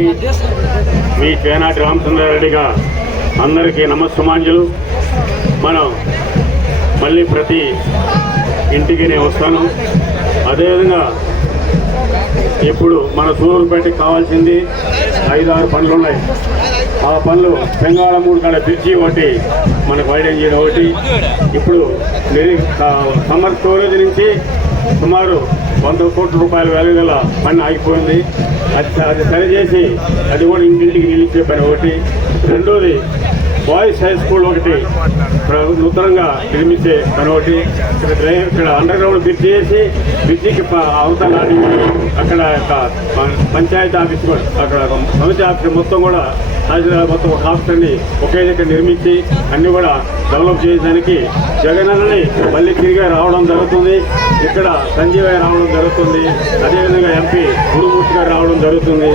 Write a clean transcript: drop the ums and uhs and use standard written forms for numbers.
గారికి మీ చేనాటి రామచంద్రారెడ్డిగా అందరికీ నమస్సుమాంజలు. మనం మళ్ళీ ప్రతి ఇంటికి నేను వస్తాను. అదేవిధంగా ఇప్పుడు మన సూలూరుపేటకి కావాల్సింది 5-6 పనులు ఉన్నాయి. ఆ పనులు బెంగాళ 3 కాడ బ్రిడ్జి ఒకటి, మనకు వైడెన్ చేయడం ఒకటి. ఇప్పుడు సమ్మర్ స్టోరేజ్ నుంచి సుమారు 100 కోట్ల రూపాయల వాల్యూ గల పని ఆగిపోయింది. అది సరిచేసి అది కూడా ఇంటింటికి నిలిచే పని ఒకటి. రెండోది బాయ్స్ హై స్కూల్ ఒకటి నూతనంగా నిర్మించే పని ఒకటి. ఇక్కడ అండర్ గ్రౌండ్ బ్రిడ్జ్ చేసి బ్రిడ్జికి అవతల అక్కడ పంచాయతీ ఆఫీస్ కూడా, అక్కడ సమితి ఆఫీస్ మొత్తం కూడా మొత్తం ఒక ఆఫీసర్ని ఒకే దగ్గర నిర్మించి అన్ని కూడా డెవలప్ చేయడానికి జగనన్నని మళ్ళీ తిరిగి రావడం జరుగుతుంది. ఇక్కడ సంజీవయ్య రావడం జరుగుతుంది. అదేవిధంగా ఎంపీ గురుమూర్తి గారు రావడం జరుగుతుంది.